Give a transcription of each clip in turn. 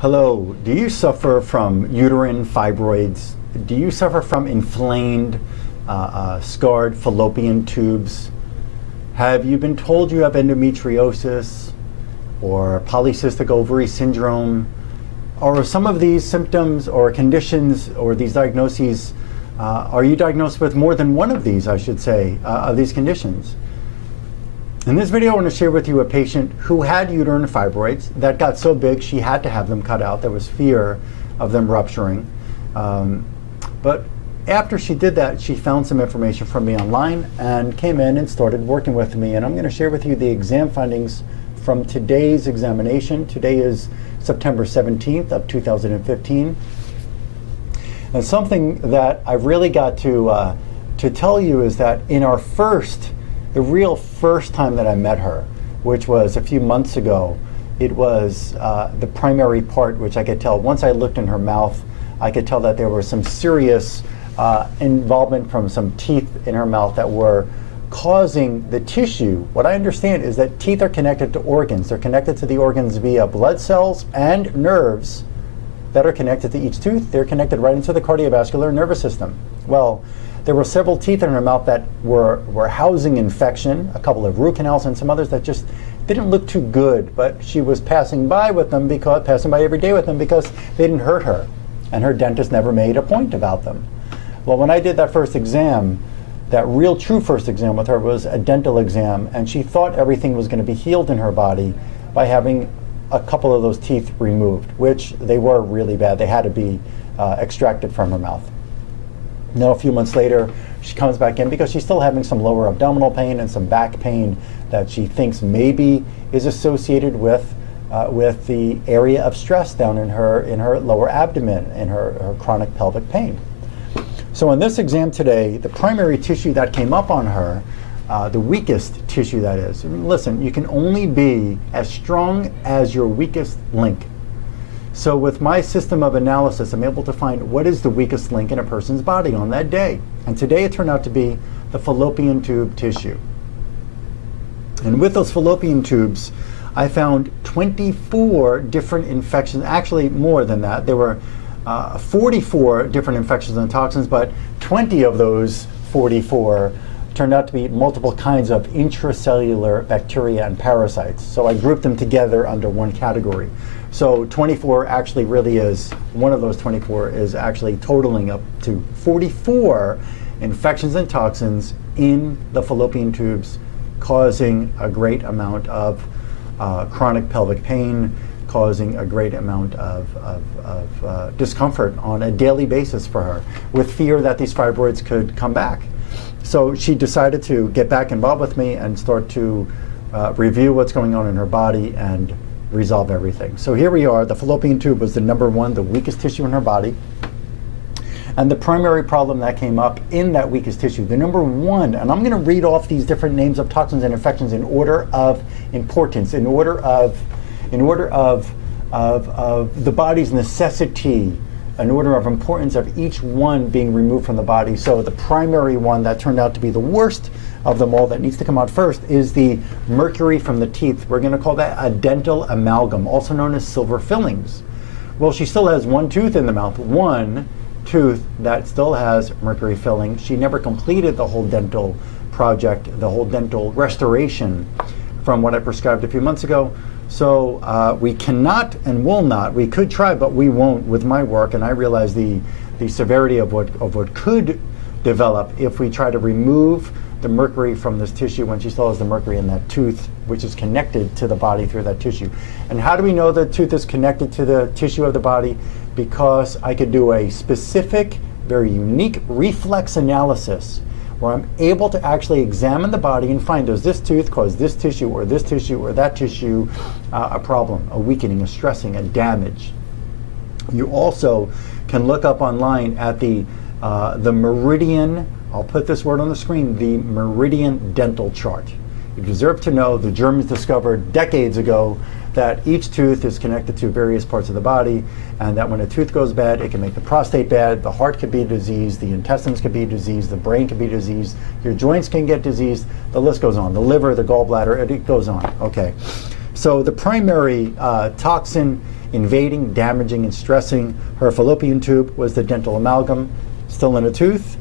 Hello, do you suffer from uterine fibroids? Do you suffer from inflamed, scarred fallopian tubes? Have you been told you have endometriosis or polycystic ovary syndrome? Or some of these symptoms or conditions or these diagnoses, are you diagnosed with more than one of these, I should say, of these conditions? In this video, I want to share with you a patient who had uterine fibroids that got so big she had to have them cut out. There was fear of them rupturing. But after she did that, she found some information from me online and came in and started working with me. And I'm going to share with you the exam findings from today's examination. Today is September 17th of 2015. And something that I really got to tell you is that in our the real first time that I met her, which was a few months ago, it was the primary part, which I could tell. Once I looked in her mouth, I could tell that there was some serious involvement from some teeth in her mouth that were causing the tissue. What I understand is that teeth are connected to organs. They're connected to the organs via blood cells and nerves that are connected to each tooth. They're connected right into the cardiovascular nervous system. Well, there were several teeth in her mouth that were housing infection, a couple of root canals, and some others that just didn't look too good, but she was passing by every day with them because they didn't hurt her, and her dentist never made a point about them. Well, when I did that first exam, that real true first exam with her was a dental exam, and she thought everything was going to be healed in her body by having a couple of those teeth removed, which they were really bad. They had to be extracted from her mouth. Now, a few months later, she comes back in because she's still having some lower abdominal pain and some back pain that she thinks maybe is associated with the area of stress down in her lower abdomen, in her chronic pelvic pain. So in this exam today, the primary tissue that came up on her, the weakest tissue that is, listen, you can only be as strong as your weakest link. So with my system of analysis, I'm able to find what is the weakest link in a person's body on that day. And today it turned out to be the fallopian tube tissue. And with those fallopian tubes, I found 24 different infections, actually more than that. There were 44 different infections and toxins, but 20 of those 44 turned out to be multiple kinds of intracellular bacteria and parasites. So I grouped them together under one category. So 24 actually really is, one of those 24 is actually totaling up to 44 infections and toxins in the fallopian tubes, causing a great amount of chronic pelvic pain, causing a great amount of discomfort on a daily basis for her, with fear that these fibroids could come back. So she decided to get back involved with me and start to review what's going on in her body and resolve everything. So here we are. The fallopian tube was the number one, the weakest tissue in her body. And the primary problem that came up in that weakest tissue, the number one, and I'm going to read off these different names of toxins and infections in order of importance, in order of the body's necessity, an order of importance of each one being removed from the body. So the primary one that turned out to be the worst of them all that needs to come out first is the mercury from the teeth. We're going to call that a dental amalgam, also known as silver fillings. Well, she still has one tooth in the mouth, one tooth that still has mercury filling. She never completed the whole dental project, the whole dental restoration from what I prescribed a few months ago. So we cannot and will not, we could try, but we won't with my work, and I realize the severity of what could develop if we try to remove the mercury from this tissue when she still has the mercury in that tooth, which is connected to the body through that tissue. And how do we know the tooth is connected to the tissue of the body? Because I could do a specific, very unique reflex analysis where I'm able to actually examine the body and find, does this tooth cause this tissue or that tissue a problem, a weakening, a stressing, a damage. You also can look up online at the meridian, I'll put this word on the screen, the meridian dental chart. You deserve to know the Germans discovered decades ago that each tooth is connected to various parts of the body, and that when a tooth goes bad, it can make the prostate bad, the heart could be diseased, the intestines could be diseased, the brain could be diseased, your joints can get diseased, the list goes on, the liver, the gallbladder, it goes on. Okay, so the primary toxin invading, damaging, and stressing her fallopian tube was the dental amalgam still in a tooth.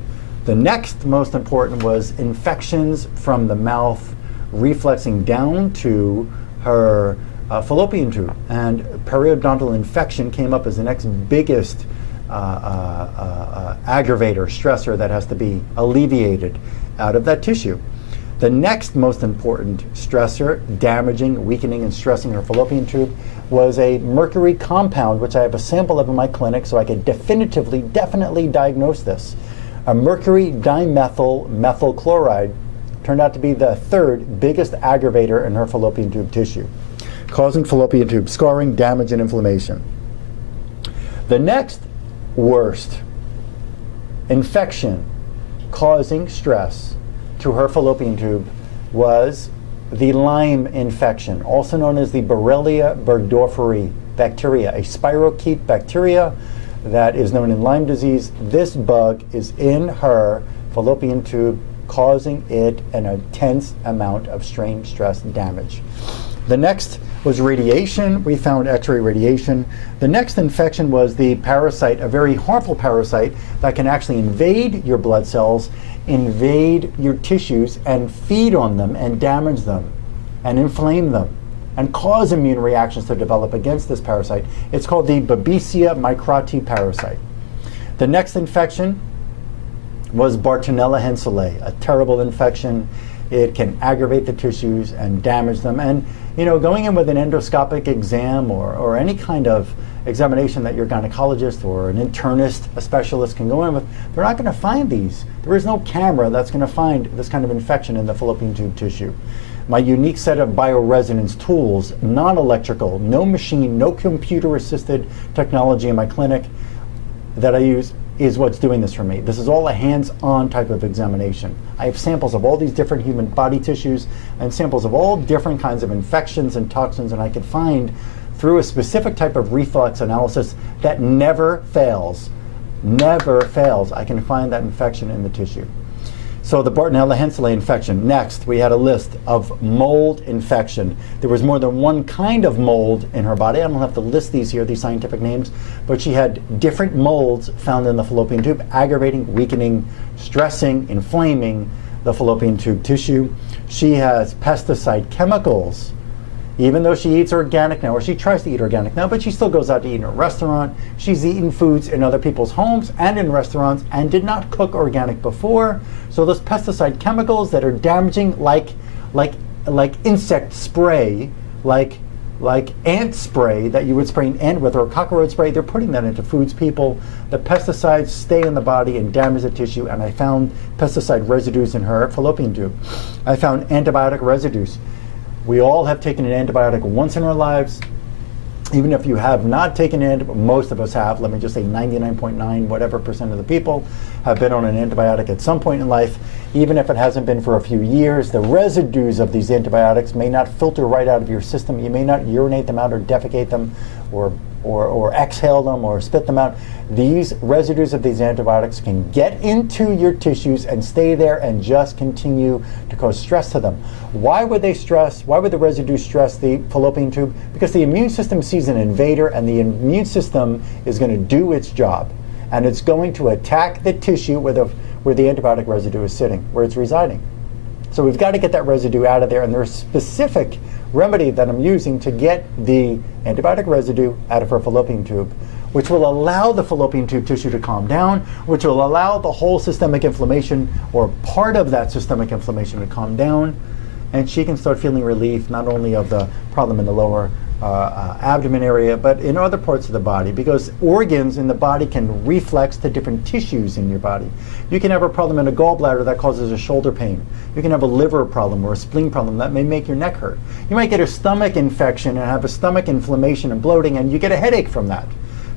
The next most important was infections from the mouth reflexing down to her fallopian tube. And periodontal infection came up as the next biggest aggravator, stressor that has to be alleviated out of that tissue. The next most important stressor, damaging, weakening, and stressing her fallopian tube, was a mercury compound, which I have a sample of in my clinic so I could definitely diagnose this. A mercury dimethyl methyl chloride turned out to be the third biggest aggravator in her fallopian tube tissue, causing fallopian tube scarring, damage, and inflammation. The next worst infection causing stress to her fallopian tube was the Lyme infection, also known as the Borrelia burgdorferi bacteria, a spirochete bacteria that is known in Lyme disease. This bug is in her fallopian tube, causing it an intense amount of strain, stress, damage. The next was radiation. We found X-ray radiation. The next infection was the parasite, a very harmful parasite that can actually invade your blood cells, invade your tissues, and feed on them and damage them and inflame them and cause immune reactions to develop against this parasite. It's called the Babesia microti parasite. The next infection was Bartonella henselae, a terrible infection. It can aggravate the tissues and damage them. And going in with an endoscopic exam or any kind of examination that your gynecologist or an internist, a specialist can go in with, they're not going to find these. There is no camera that's going to find this kind of infection in the fallopian tube tissue. My unique set of bioresonance tools, non-electrical, no machine, no computer-assisted technology in my clinic that I use is what's doing this for me. This is all a hands-on type of examination. I have samples of all these different human body tissues and samples of all different kinds of infections and toxins, and I can find through a specific type of reflex analysis that never fails, I can find that infection in the tissue. So the Bartonella henselae infection. Next, we had a list of mold infection. There was more than one kind of mold in her body. I don't have to list these here, these scientific names, but she had different molds found in the fallopian tube, aggravating, weakening, stressing, inflaming the fallopian tube tissue. She has pesticide chemicals. Even though she eats organic now, or she tries to eat organic now, but she still goes out to eat in a restaurant. She's eaten foods in other people's homes and in restaurants and did not cook organic before. So those pesticide chemicals that are damaging, like insect spray, like ant spray that you would spray an ant with, or cockroach spray, they're putting that into foods, people. The pesticides stay in the body and damage the tissue, and I found pesticide residues in her fallopian tube. I found antibiotic residues. We all have taken an antibiotic once in our lives. Even if you have not taken it, most of us have, let me just say 99.9 whatever percent of the people have been on an antibiotic at some point in life. Even if it hasn't been for a few years, the residues of these antibiotics may not filter right out of your system. You may not urinate them out or defecate them or exhale them or spit them out. These residues of these antibiotics can get into your tissues and stay there and just continue to cause stress to them. Why would they stress? Why would the residue stress the fallopian tube? Because the immune system sees an invader, and the immune system is going to do its job, and it's going to attack the tissue where the antibiotic residue is sitting, where it's residing. So we've got to get that residue out of there, and there's a specific remedy that I'm using to get the antibiotic residue out of her fallopian tube, which will allow the fallopian tube tissue to calm down, which will allow the whole systemic inflammation or part of that systemic inflammation to calm down, and she can start feeling relief not only of the problem in the lower abdomen area, but in other parts of the body, because organs in the body can reflex to different tissues in your body. You can have a problem in a gallbladder that causes a shoulder pain. You can have a liver problem or a spleen problem that may make your neck hurt. You might get a stomach infection and have a stomach inflammation and bloating, and you get a headache from that.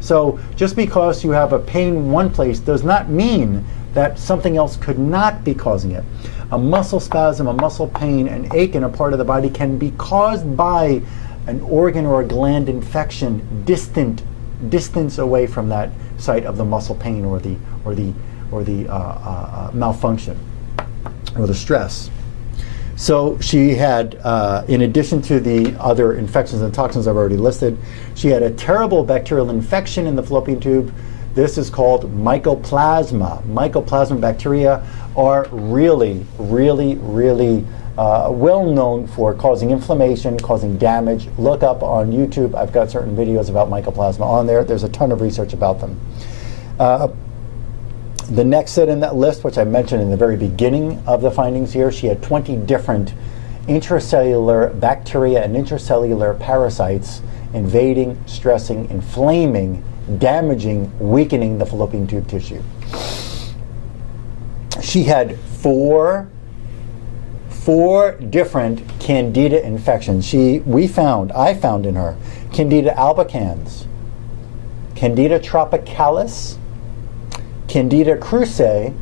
So just because you have a pain in one place does not mean that something else could not be causing it. A muscle spasm, a muscle pain, an ache in a part of the body can be caused by an organ or a gland infection distance away from that site of the muscle pain or the malfunction or the stress. So she had, in addition to the other infections and toxins I've already listed, she had a terrible bacterial infection in the fallopian tube. This is called Mycoplasma. Mycoplasma bacteria are really, really, really well known for causing inflammation, causing damage. Look up on YouTube. I've got certain videos about Mycoplasma on there. There's a ton of research about them. The next set in that list, which I mentioned in the very beginning of the findings here, she had 20 different intracellular bacteria and intracellular parasites invading, stressing, inflaming, damaging, weakening the fallopian tube tissue. She had four different Candida infections. I found in her Candida albicans, Candida tropicalis, Candida cruzae,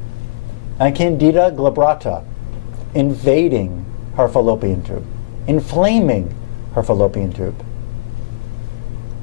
and Candida glabrata, invading her fallopian tube, inflaming her fallopian tube.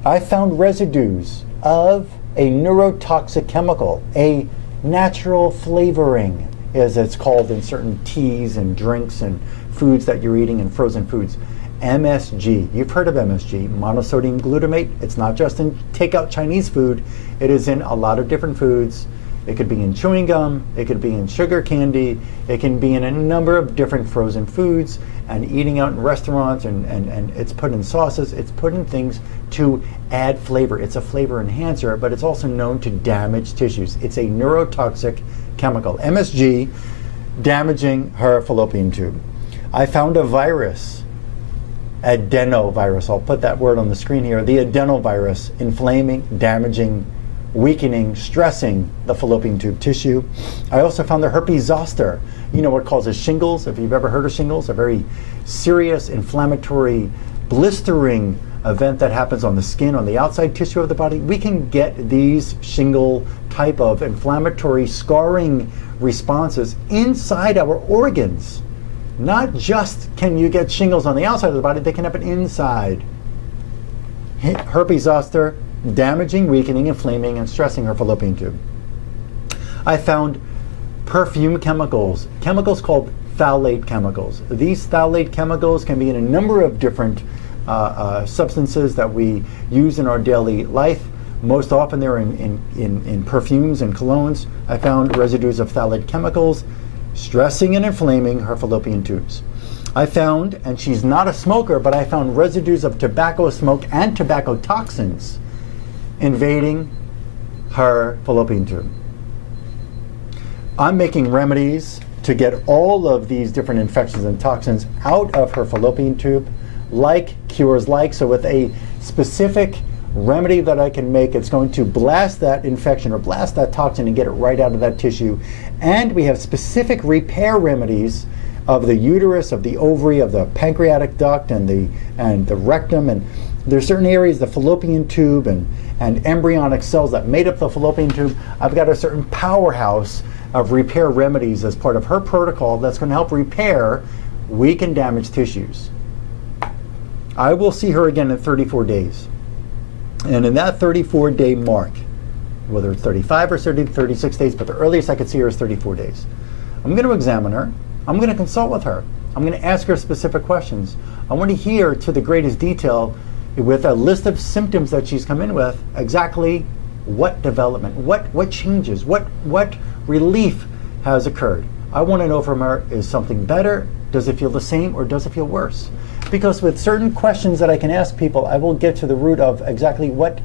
I found residues of a neurotoxic chemical, a natural flavoring, as it's called in certain teas and drinks and foods that you're eating and frozen foods. MSG. You've heard of MSG, monosodium glutamate. It's not just in takeout Chinese food. It is in a lot of different foods. It could be in chewing gum, it could be in sugar candy, it can be in a number of different frozen foods, and eating out in restaurants, and it's put in sauces, it's put in things to add flavor. It's a flavor enhancer, but it's also known to damage tissues. It's a neurotoxic chemical. MSG damaging her fallopian tube. I found a virus, Adenovirus. I'll put that word on the screen here. The Adenovirus, inflaming, damaging, weakening, stressing the fallopian tube tissue. I also found the Herpes Zoster. You know what causes shingles, if you've ever heard of shingles, a very serious inflammatory blistering event that happens on the skin, on the outside tissue of the body. We can get these shingle type of inflammatory scarring responses inside our organs. Not just can you get shingles on the outside of the body, they can happen inside. Herpes Zoster, damaging, weakening, inflaming, and stressing her fallopian tube. I found perfume chemicals, chemicals called phthalate chemicals. These phthalate chemicals can be in a number of different substances that we use in our daily life. Most often they're in perfumes and colognes. I found residues of phthalate chemicals stressing and inflaming her fallopian tubes. I found, and she's not a smoker, but I found residues of tobacco smoke and tobacco toxins invading her fallopian tube. I'm making remedies to get all of these different infections and toxins out of her fallopian tube, like cures like. So with a specific remedy that I can make, it's going to blast that infection or blast that toxin and get it right out of that tissue. And we have specific repair remedies of the uterus, of the ovary, of the pancreatic duct, and the rectum, and there's certain areas, the fallopian tube and embryonic cells that made up the fallopian tube. I've got a certain powerhouse of repair remedies as part of her protocol that's going to help repair weak and damaged tissues. I will see her again in 34 days. And in that 34-day mark, whether it's 35 or 36 days, but the earliest I could see her is 34 days. I'm going to examine her. I'm going to consult with her. I'm going to ask her specific questions. I want to hear to the greatest detail, with a list of symptoms that she's come in with, exactly what development, what changes, what relief has occurred. I want to know from her, is something better? Does it feel the same, or does it feel worse? Because with certain questions that I can ask people, I will get to the root of exactly what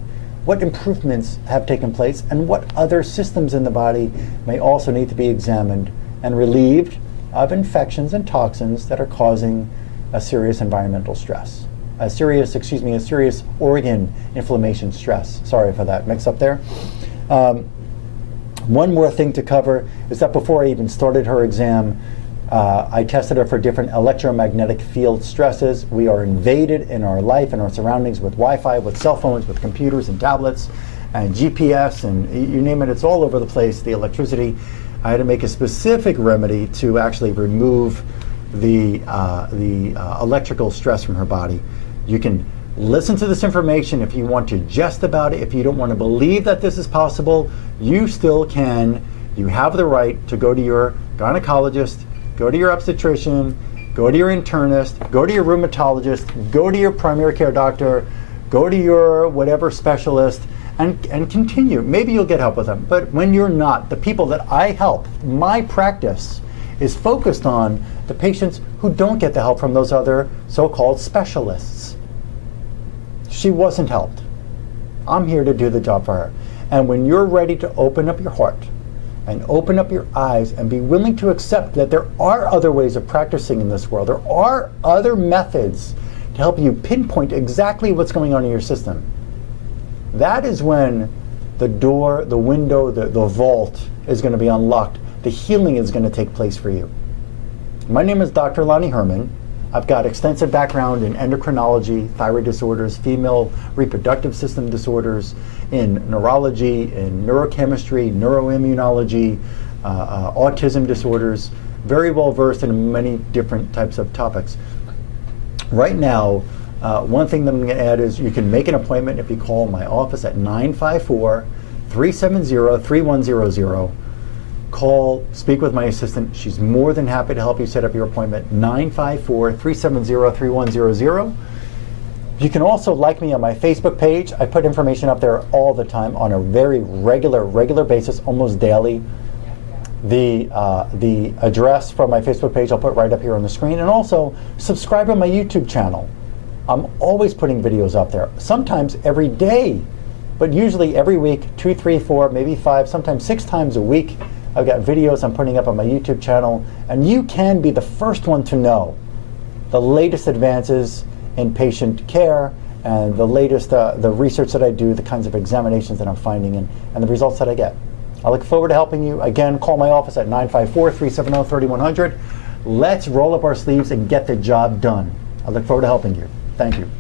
improvements have taken place and what other systems in the body may also need to be examined and relieved of infections and toxins that are causing a serious environmental stress. A serious organ inflammation stress. Sorry for that mix up there. One more thing to cover is that before I even started her exam, I tested her for different electromagnetic field stresses. We are invaded in our life and our surroundings with Wi-Fi, with cell phones, with computers and tablets, and GPS, and you name it, it's all over the place, the electricity. I had to make a specific remedy to actually remove the electrical stress from her body. You can listen to this information if you want to jest about it. If you don't want to believe that this is possible, you still can. You have the right to go to your gynecologist, go to your obstetrician, go to your internist, go to your rheumatologist, go to your primary care doctor, go to your whatever specialist, and continue. Maybe you'll get help with them. But when you're not, the people that I help, my practice is focused on the patients who don't get the help from those other so-called specialists. She wasn't helped. I'm here to do the job for her. And when you're ready to open up your heart and open up your eyes and be willing to accept that there are other ways of practicing in this world, there are other methods to help you pinpoint exactly what's going on in your system, that is when the door, the window, the vault is going to be unlocked. The healing is going to take place for you. My name is Dr. Lonnie Herman. I've got extensive background in endocrinology, thyroid disorders, female reproductive system disorders, in neurology, in neurochemistry, neuroimmunology, autism disorders, very well versed in many different types of topics. Right now, one thing that I'm going to add is you can make an appointment if you call my office at 954-370-3100. Call, speak with my assistant. She's more than happy to help you set up your appointment. 954-370-3100. You can also like me on my Facebook page. I put information up there all the time on a very regular basis, almost daily. The address for my Facebook page I'll put right up here on the screen. And also subscribe to my YouTube channel. I'm always putting videos up there, sometimes every day, but usually every week, 2, 3, 4, maybe 5, sometimes 6 times a week. I've got videos I'm putting up on my YouTube channel, and you can be the first one to know the latest advances in patient care and the latest the research that I do, the kinds of examinations that I'm finding, and the results that I get. I look forward to helping you. Again, call my office at 954-370-3100. Let's roll up our sleeves and get the job done. I look forward to helping you. Thank you.